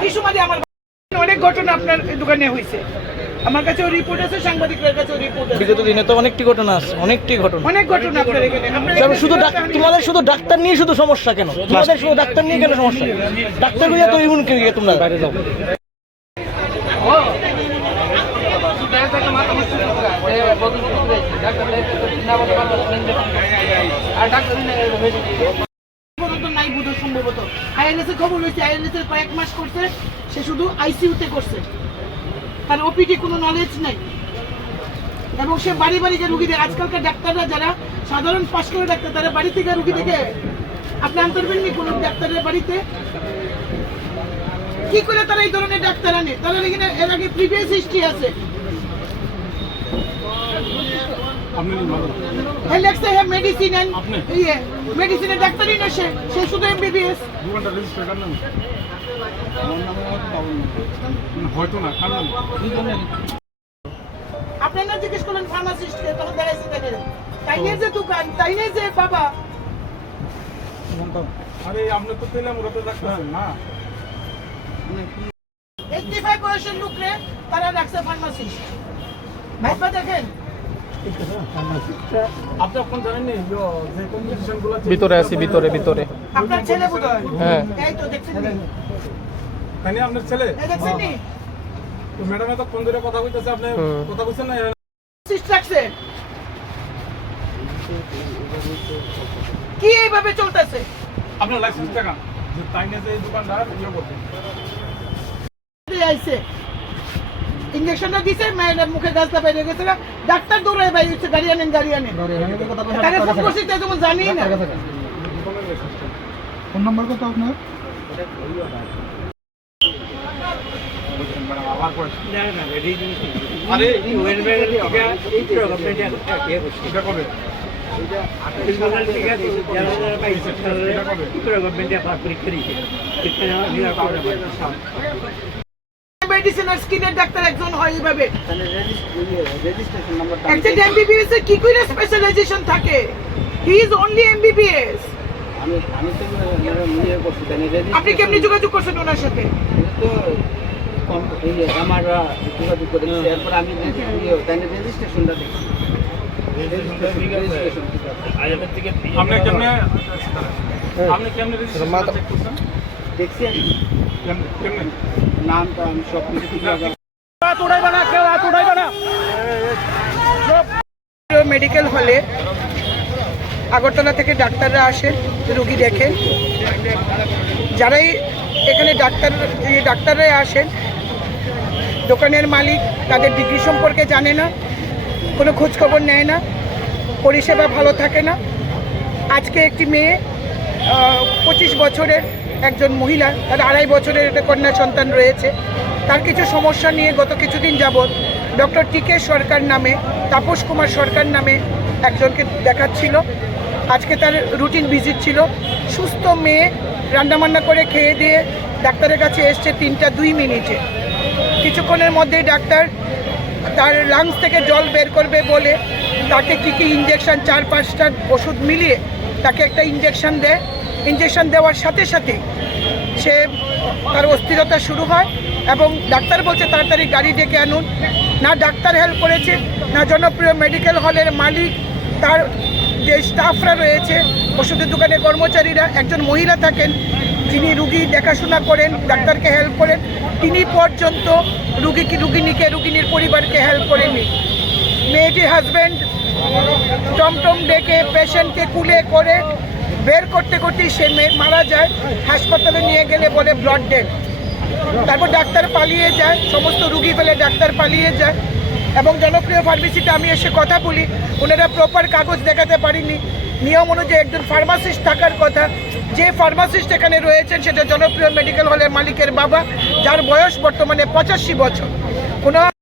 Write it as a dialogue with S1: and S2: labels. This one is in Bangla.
S1: এই সময় আমার অনেক ঘটনা আপনার দোকানে হয়েছে আমার কাছে রিপোর্ট আছে সাংবাদিকদের রিপোর্ট আছে
S2: বিগত দিনে তো অনেকটি ঘটনা আছে অনেকটি ঘটনা।
S1: অনেক ঘটনা আপনার এখানে।
S2: শুধু তোমাদের শুধু ডাক্তার নিয়ে শুধু সমস্যা কেন? তোমাদের শুধু ডাক্তার নিয়ে কেন সমস্যা? ডাক্তারগুলো তো ইমুন কে তোমরা বাইরে যাও
S1: আইএলএস খবর হয়েছে আইএলএস এর কয়েক মাস করছে সে শুধু আইসিইউতে করছে তার ওপিডি কোনো নলেজ নাই এবং সে বাড়ি বাড়ি গিয়ে রুগী দেখে আজকালকার ডাক্তাররা যারা সাধারণ পাশ করে ডাক্তার তারা বাড়ি থেকে রুগী দেখে আপনি আনতে পারবেন নি কোনো ডাক্তারের বাড়িতে কি করে তারা এই ধরনের ডাক্তার আনে? তারা এর আগে প্রিভিয়াস হিস্ট্রি আছে। হ্যাঁ লেখছে হ্যাঁ মেডিসিন ইয়ে মেডিসিনের ডাক্তারই না সে সে শুধু এমবিবিএস
S3: দোকানটা রেজিস্টার করেন না? হয়তো না কারণ
S1: আপনি না জিজ্ঞেস করলেন ফার্মাসিস্টকে তখন দেখাইছে তাই যে দোকান তাই যে বাবা।
S3: আরে আপনি তো পেলাম ওরা তো ডাক্তার। না।
S1: এইটটি ফাইভ বয়সের লোকরে তারা রাখছে ফার্মাসিস্ট ভাইবা দেখেন?
S2: ভিতরে আছি ভিতরে ভিতরে।
S1: আপনার ছেলে বোধ হ্যাঁ। এই তো দেখছেন নি?
S3: আপনার ছেলে?
S1: এই দেখছেন নি?
S3: তো ম্যাডাম এত ফোন ধরে কথা কইতেছে আপনি কথা বলছেন না?
S1: কি এইভাবে চলতেছে?
S3: আপনার লাইসেন্স টাকা যে তাই না যে দোকানদার ইয়ে করতে
S1: আইছে। ইঞ্জেকশনটা দিছে মায়ের মুখে গাছটা বেরিয়ে গেছে ডাক্তার দৌড়ায় বাইরে হচ্ছে গাড়ি আনেন গাড়ি আনেন। তাকে ফোন করছি তো যেমন জানি না।
S4: ফোন নাম্বার কত আপনার?
S3: ম্যাডাম আবার কয় আরে এটা কবে এটা কবে
S1: মেডিসিন আর স্কিনের ডাক্তার একজন হয় এইভাবে একজন এমবিবিএস এর কি করে স্পেশালাইজেশন থাকে? হি ইজ অনলি এমবিবিএস
S5: করছি
S1: আপনি কেমনি যোগাযোগ করছেন ওনার সাথে?
S5: তো আমার যোগাযোগ করে এরপর আমি রেজিস্ট্রেশনটা দেখছি রেজিস্ট্রেশন ঠিক আছে
S3: আপনি কেমনে আপনি কেমনে রেজিস্ট্রেশন চেক করছেন
S5: দেখছি আমি
S3: কেমনে কেমনে
S5: নাম সব কিছু
S1: মেডিকেল হলে আগরতলা থেকে ডাক্তাররা আসেন রুগী দেখেন যারাই এখানে ডাক্তার এই ডাক্তাররাই আসেন দোকানের মালিক তাদের ডিগ্রি সম্পর্কে জানে না কোনো খোঁজখবর নেয় না পরিষেবা ভালো থাকে না। আজকে একটি মেয়ে পঁচিশ বছরের একজন মহিলা, তার আড়াই বছরের একটা কন্যা সন্তান রয়েছে। তার কিছু সমস্যা নিয়ে গত কিছুদিন যাবৎ ডক্টর টিকে সরকার নামে, তাপস কুমার সরকার নামে একজনকে দেখাচ্ছিল। আজকে তার রুটিন ভিজিট ছিল। সুস্থ মেয়ে, রান্নাবান্না করে খেয়ে দিয়ে ডাক্তারের কাছে এসছে তিনটা দুই মিনিটে। কিছুক্ষণের মধ্যেই ডাক্তার তার লাংস থেকে জল বের করবে বলে তাকে কী কী ইঞ্জেকশন চার পাঁচটা ওষুধ মিলিয়ে তাকে একটা ইঞ্জেকশন দেয়। ইঞ্জেকশন দেওয়ার সাথে সাথে সে তার অস্থিরতা শুরু হয় এবং ডাক্তার বলছে, তাড়াতাড়ি গাড়ি ডেকে আনুন। না ডাক্তার হেল্প করেছে, না জনপ্রিয় মেডিকেল হলের মালিক, তার যে স্টাফরা রয়েছে, ওষুধের দোকানের কর্মচারীরা, একজন মহিলা থাকেন, যিনি রুগী দেখাশোনা করেন, ডাক্তারকে হেল্প করেন। তিনি পর্যন্ত রুগীকে রুগিনীকে রুগিনীর পরিবারকে হেল্প করেননি। মেয়েটির হাজব্যান্ড টমটম ডেকে পেশেন্টকে কুলে করে বের করতে করতে সে মারা যায়। হাসপাতালে নিয়ে গেলে বলে ব্লাড ডেড তারপর ডাক্তার পালিয়ে যায়, সমস্ত রুগী ফেলে ডাক্তার পালিয়ে যায়। এবং জনপ্রিয় ফার্মেসিতে আমি এসে কথা বলি, ওনারা প্রপার কাগজ দেখাতে পারিনি নিয়ম অনুযায়ী একজন ফার্মাসিস্ট থাকার কথা, যে ফার্মাসিস্ট এখানে রয়েছেন সেটা জনপ্রিয় মেডিকেল হলের মালিকের বাবা, যার বয়স বর্তমানে পঁচাশি বছর। কোনো